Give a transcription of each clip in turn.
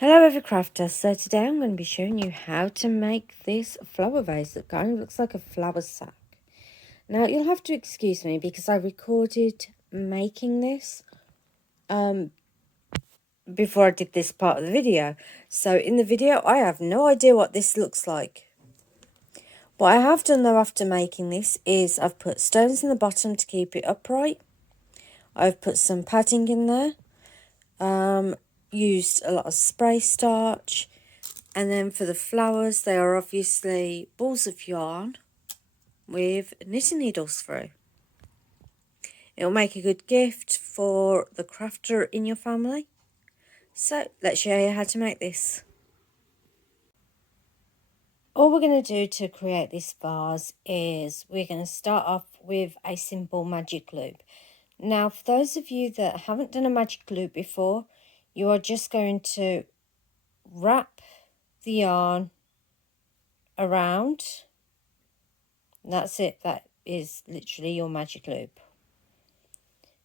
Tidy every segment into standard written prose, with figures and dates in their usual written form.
Hello Evercrafters, so today I'm going to be showing you how to make this flower vase that kind of looks like a flower sack. Now you'll have to excuse me because I recorded making this before I did this part of the video. So in the video I have no idea what this looks like. What I have done though after making this is I've put stones in the bottom to keep it upright. I've put some padding in there. Used a lot of spray starch. And then for the flowers, they are obviously balls of yarn with knitting needles through. It'll make a good gift for the crafter in your family. So let's show you how to make this. All we're going to do to create this vase is we're going to start off with a simple magic loop. Now for those of you that haven't done a magic loop before, you are just going to wrap the yarn around. That's it. That is literally your magic loop.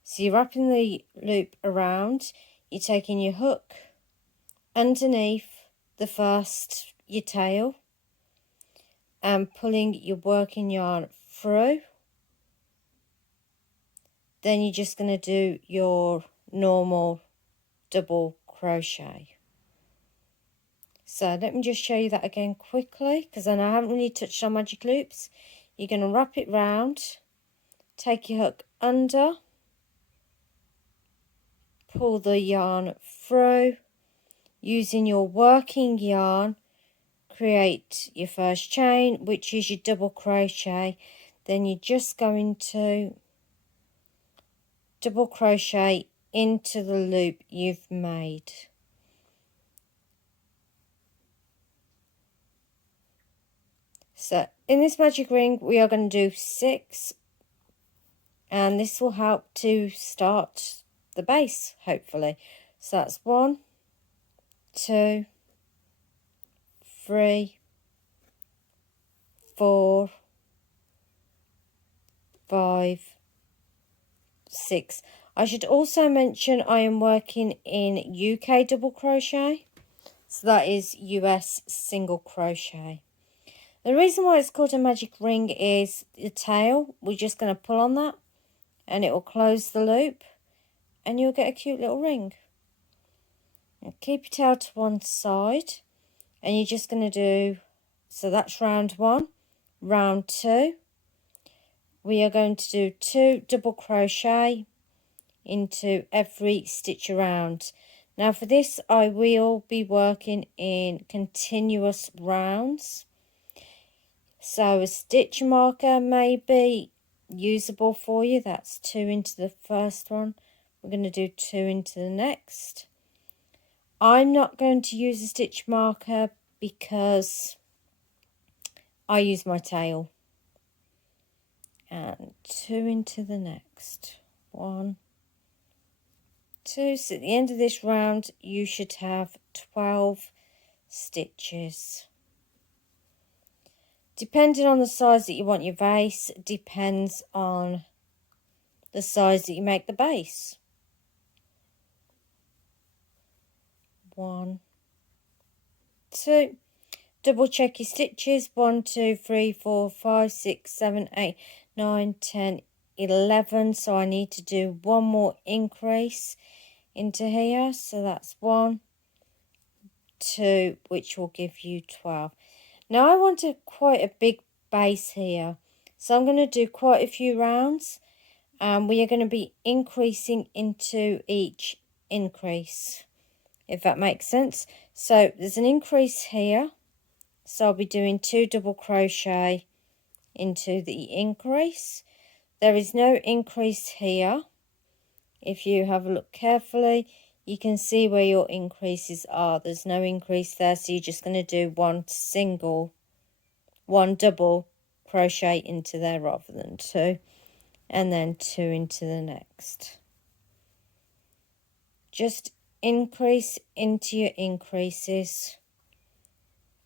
So you're wrapping the loop around, you're taking your hook underneath your tail and pulling your working yarn through. Then you're just going to do your normal double crochet. So let me just show you that again quickly, because I know I haven't really touched on magic loops. You're going to wrap it round, take your hook under, pull the yarn through, using your working yarn, create your first chain, which is your double crochet. Then you're just going to double crochet into the loop you've made. So in this magic ring we are going to do 6, and this will help to start the base hopefully. So that's 1, 2, 3, 4, 5, 6. I should also mention I am working in UK double crochet, so that is US single crochet. The reason why it's called a magic ring is the tail. We're just going to pull on that and it will close the loop and you'll get a cute little ring. And keep your tail to one side and you're just going to do, so that's round 1. Round 2, we are going to do 2 double crochet into every stitch around. Now for this I will be working in continuous rounds, so a stitch marker may be usable for you. That's 2 into the first one, we're going to do 2 into the next. I'm not going to use a stitch marker because I use my tail. And 2 into the next, 1, 2. So at the end of this round you should have 12 stitches. Depending on the size that you want your vase, depends on the size that you make the base. 1, 2. Double check your stitches. 1, 2, 3, 4, 5, 6, 7, 8, 9, 10, 11. So I need to do one more increase into here. So that's 1, 2, which will give you 12. Now I want quite a big base here, so I'm going to do quite a few rounds, and we are going to be increasing into each increase, if that makes sense. So there's an increase here, so I'll be doing 2 double crochet into the increase. There is no increase here. If you have a look carefully, you can see where your increases are. There's no increase there, so you're just going to do one double crochet into there rather than 2, and then 2 into the next. Just increase into your increases,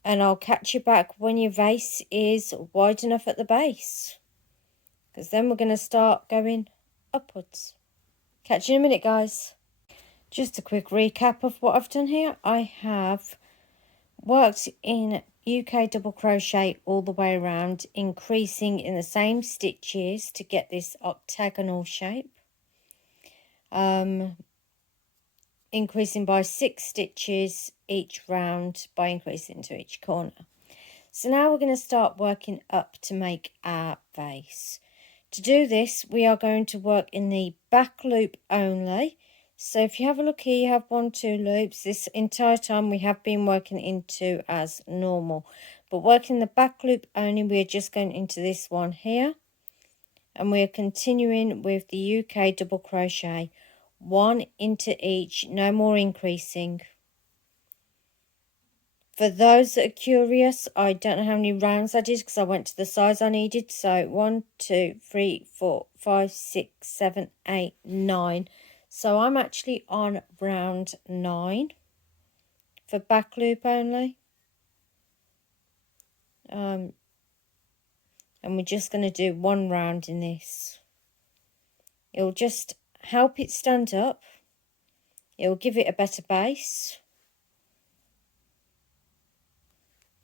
and I'll catch you back when your vase is wide enough at the base, because then we're going to start going upwards. Catch you in a minute, guys. Just a quick recap of what I've done here. I have worked in UK double crochet all the way around, increasing in the same stitches to get this octagonal shape. Increasing by 6 stitches each round by increasing to each corner. So now we're going to start working up to make our vase. To do this, we are going to work in the back loop only. So if you have a look here, you have 1, 2 loops. This entire time we have been working into as normal, but working the back loop only, we are just going into this one here, and we are continuing with the UK double crochet, 1 into each, no more increasing. For those that are curious, I don't know how many rounds I did because I went to the size I needed. So 1, 2, 3, 4, 5, 6, 7, 8, 9. So I'm actually on round 9 for back loop only. And we're just going to do 1 round in this. It'll just help it stand up. It'll give it a better base.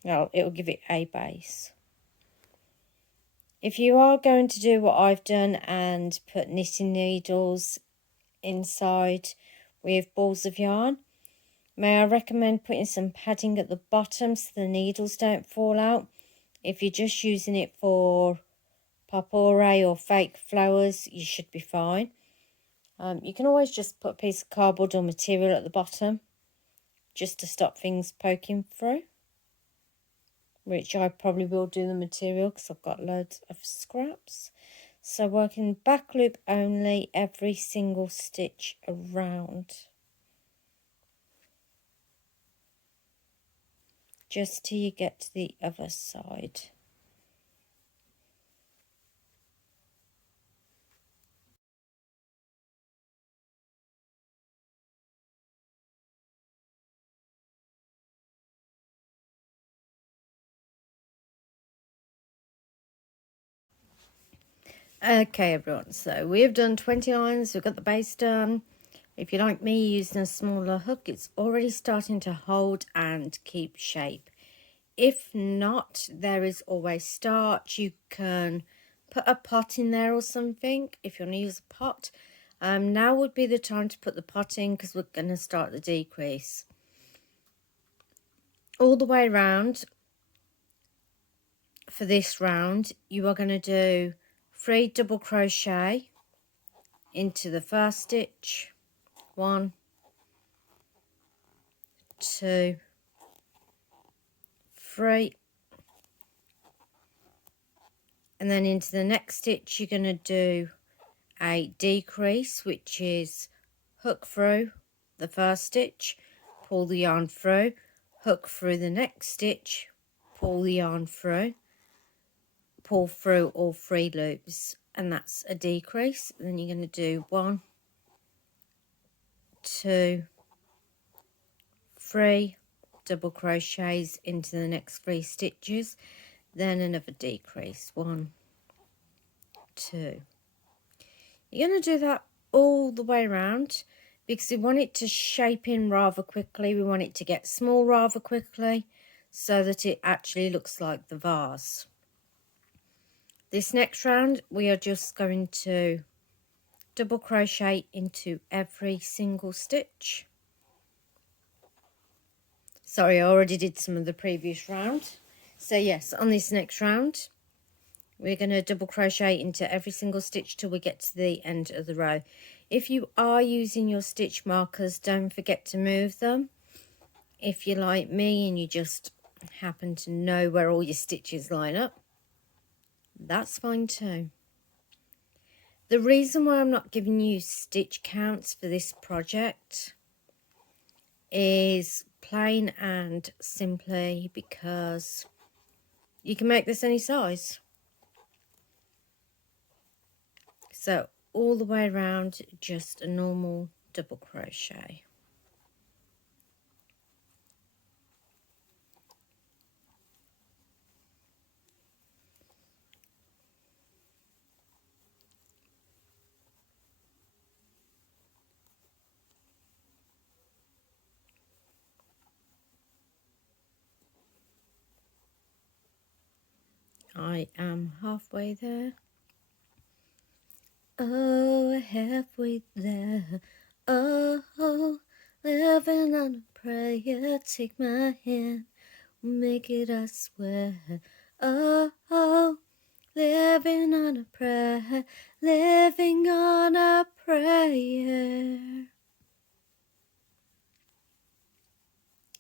No, it'll give it a base. If you are going to do what I've done and put knitting needles inside with balls of yarn, may I recommend putting some padding at the bottom so the needles don't fall out. If you're just using it for papore or fake flowers, you should be fine. You can always just put a piece of cardboard or material at the bottom just to stop things poking through, which I probably will do the material because I've got loads of scraps. So working back loop only every single stitch around, just till you get to the other side. Okay everyone, so we've done 20 lines, we've got the base done. If you like me using a smaller hook, it's already starting to hold and keep shape. If not, there is always starch. You can put a pot in there or something if you want to use a pot. Now would be the time to put the pot in because we're going to start the decrease. All the way around for this round, you are going to do 3 double crochet into the first stitch, 1, 2, 3, and then into the next stitch you're going to do a decrease, which is hook through the first stitch, pull the yarn through, hook through the next stitch, pull the yarn through, pull through all 3 loops, and that's a decrease. And then you're going to do 1, 2, 3 double crochets into the next 3 stitches, then another decrease, 1, 2. You're going to do that all the way around because we want it to shape in rather quickly. We want it to get small rather quickly so that it actually looks like the vase. This next round we are just going to double crochet into every single stitch. Sorry, I already did some of the previous round. So yes, on this next round we're going to double crochet into every single stitch till we get to the end of the row. If you are using your stitch markers, don't forget to move them. If you're like me and you just happen to know where all your stitches line up, that's fine too. The reason why I'm not giving you stitch counts for this project is plain and simply because you can make this any size. So all the way around, just a normal double crochet. I am halfway there. Oh, halfway there. Oh, living on a prayer. Take my hand, make it, I swear. Oh, living on a prayer. Living on a prayer.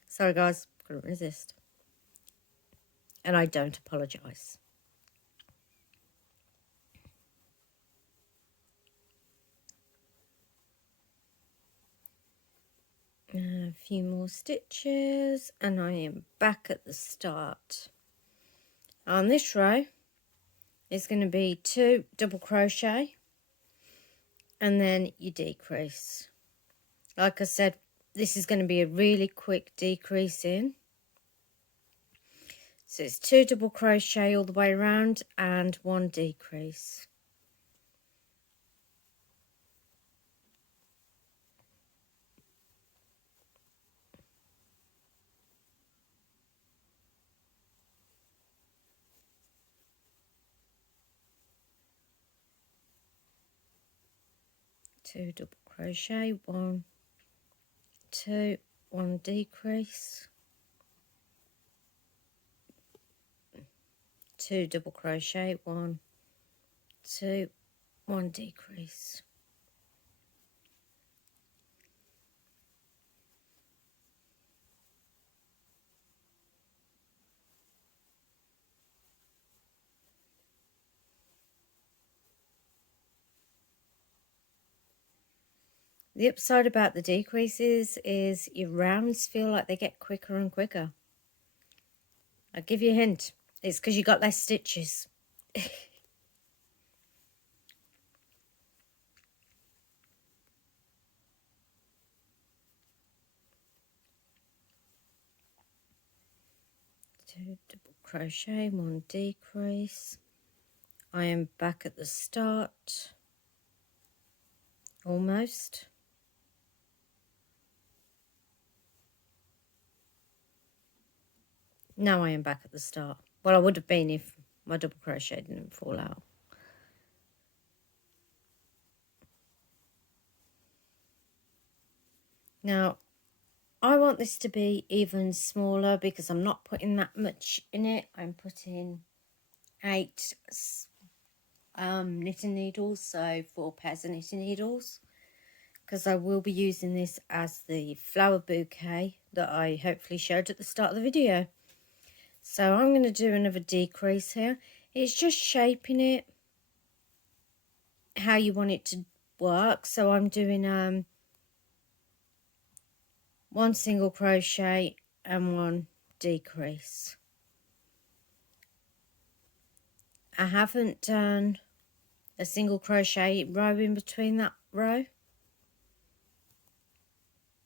Sorry, guys, couldn't resist. And I don't apologise. A few more stitches and I am back at the start. On this row is going to be 2 double crochet and then you decrease. Like I said, this is going to be a really quick decreasing. So it's 2 double crochet all the way around and 1 decrease. Two double crochet, 1, 2, 1 decrease, 2 double crochet, 1, 2, 1 decrease. The upside about the decreases is your rounds feel like they get quicker and quicker. I'll give you a hint. It's because you got less stitches. Two double crochet, 1 decrease. I am back at the start. Almost. Now I am back at the start. Well, I would have been if my double crochet didn't fall out. Now, I want this to be even smaller because I'm not putting that much in it. I'm putting 8 knitting needles, so 4 pairs of knitting needles, because I will be using this as the flower bouquet that I hopefully showed at the start of the video. So I'm going to do another decrease here. It's just shaping it how you want it to work. So I'm doing 1 single crochet and 1 decrease. I haven't done a single crochet row in between that row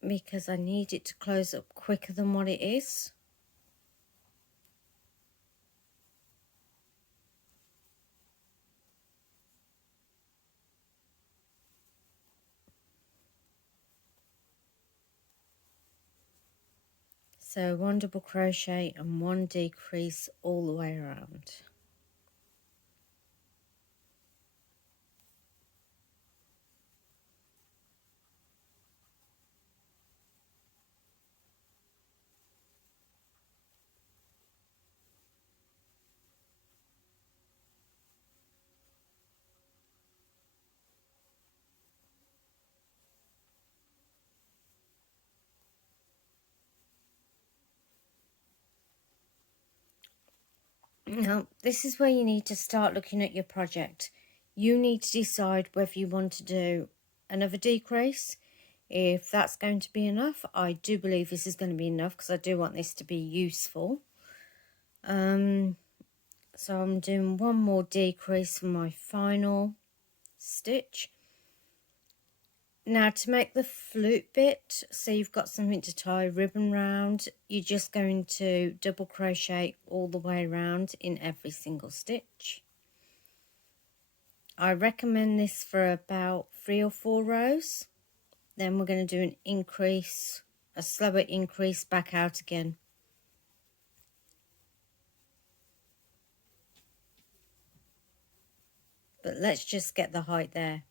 because I need it to close up quicker than what it is. So 1 double crochet and 1 decrease all the way around. Now, this is where you need to start looking at your project. You need to decide whether you want to do another decrease. If that's going to be enough, I do believe this is going to be enough because I do want this to be useful. So I'm doing 1 more decrease for my final stitch. Now to make the flute bit, so you've got something to tie ribbon round, you're just going to double crochet all the way around in every single stitch. I recommend this for about 3 or 4 rows. Then we're going to do an increase, a slower increase back out again. But let's just get the height there.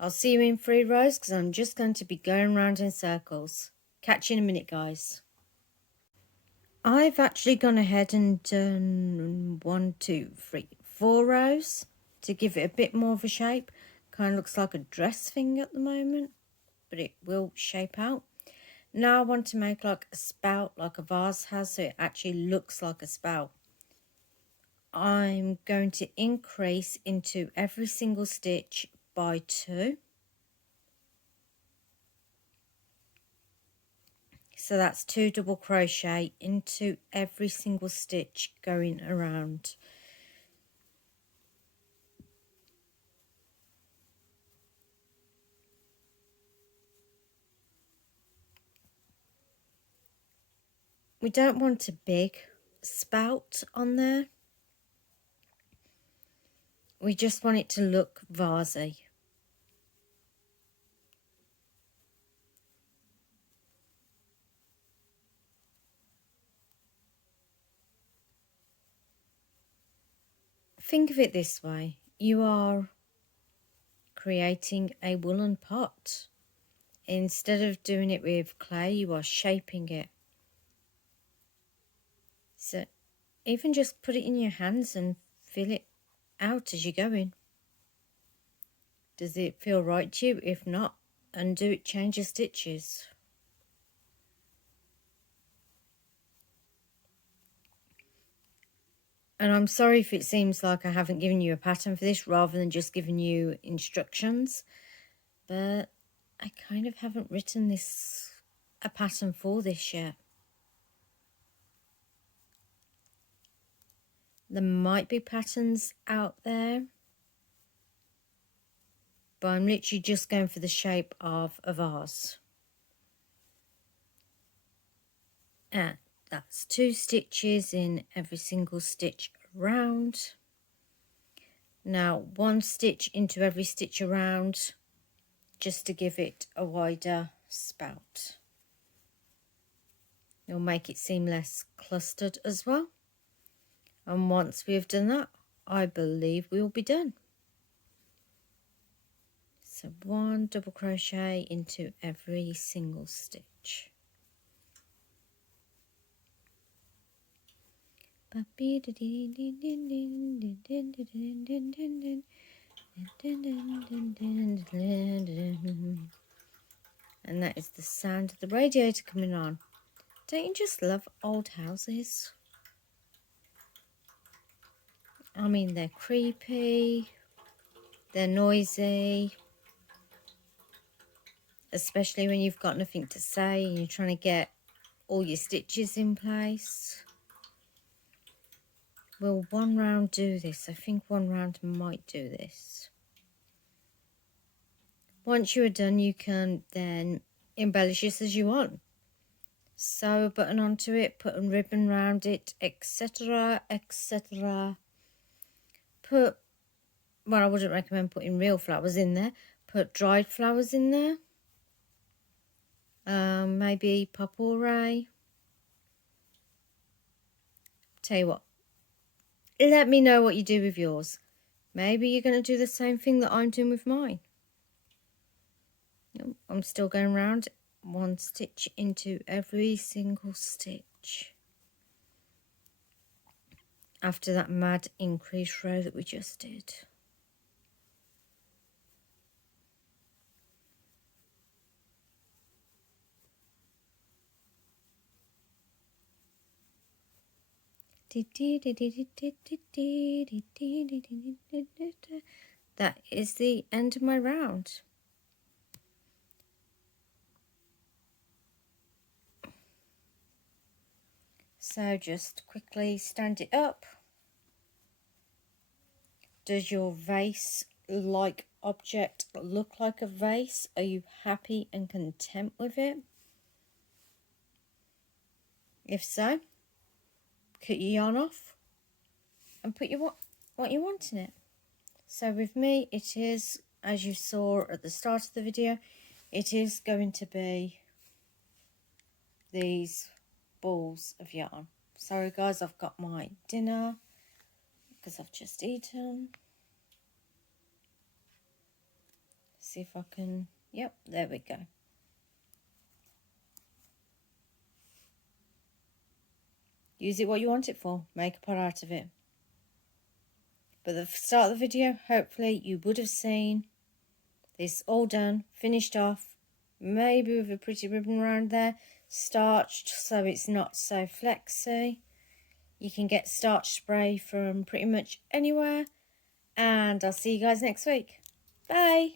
I'll see you in 3 rows because I'm just going to be going around in circles. Catch you in a minute, guys. I've actually gone ahead and done 1, 2, 3, 4 rows to give it a bit more of a shape. Kind of looks like a dress thing at the moment, but it will shape out. Now I want to make like a spout like a vase has, so it actually looks like a spout. I'm going to increase into every single stitch by 2. So that's 2 double crochet into every single stitch going around. We don't want a big spout on there. We just want it to look vasey. Think of it this way. You are creating a woolen pot. Instead of doing it with clay, you are shaping it. So even just put it in your hands and feel it out as you're going. Does it feel right to you? If not, undo it, change your stitches. And I'm sorry if it seems like I haven't given you a pattern for this rather than just giving you instructions, but I kind of haven't written a pattern for this yet. There might be patterns out there, but I'm literally just going for the shape of a vase. And that's 2 stitches in every single stitch around. Now 1 stitch into every stitch around, just to give it a wider spout. It'll make it seem less clustered as well. And once we've done that, I believe we'll be done. So 1 double crochet into every single stitch. And that is the sound of the radiator coming on. Don't you just love old houses? I mean, they're creepy, they're noisy, especially when you've got nothing to say and you're trying to get all your stitches in place. Will 1 round do this? I think 1 round might do this. Once you are done, you can then embellish this as you want. Sew a button onto it, put a ribbon around it, etc, etc. Well, I wouldn't recommend putting real flowers in there. Put dried flowers in there. Maybe potpourri. Tell you what, let me know what you do with yours. Maybe you're going to do the same thing that I'm doing with mine. I'm still going around 1 stitch into every single stitch. After that mad increase row that we just did. That is the end of my round. So just quickly stand it up. Does your vase-like object look like a vase? Are you happy and content with it? If so, cut your yarn off and put what you want in it. So with me, it is, as you saw at the start of the video, it is going to be these balls of yarn. Sorry guys, I've got my dinner because I've just eaten. See if I can, yep, there we go. Use it what you want it for. Make a pot out of it. But at the start of the video, hopefully you would have seen this all done, finished off, maybe with a pretty ribbon around there, starched so it's not so flexy. You can get starch spray from pretty much anywhere, and I'll see you guys next week. Bye!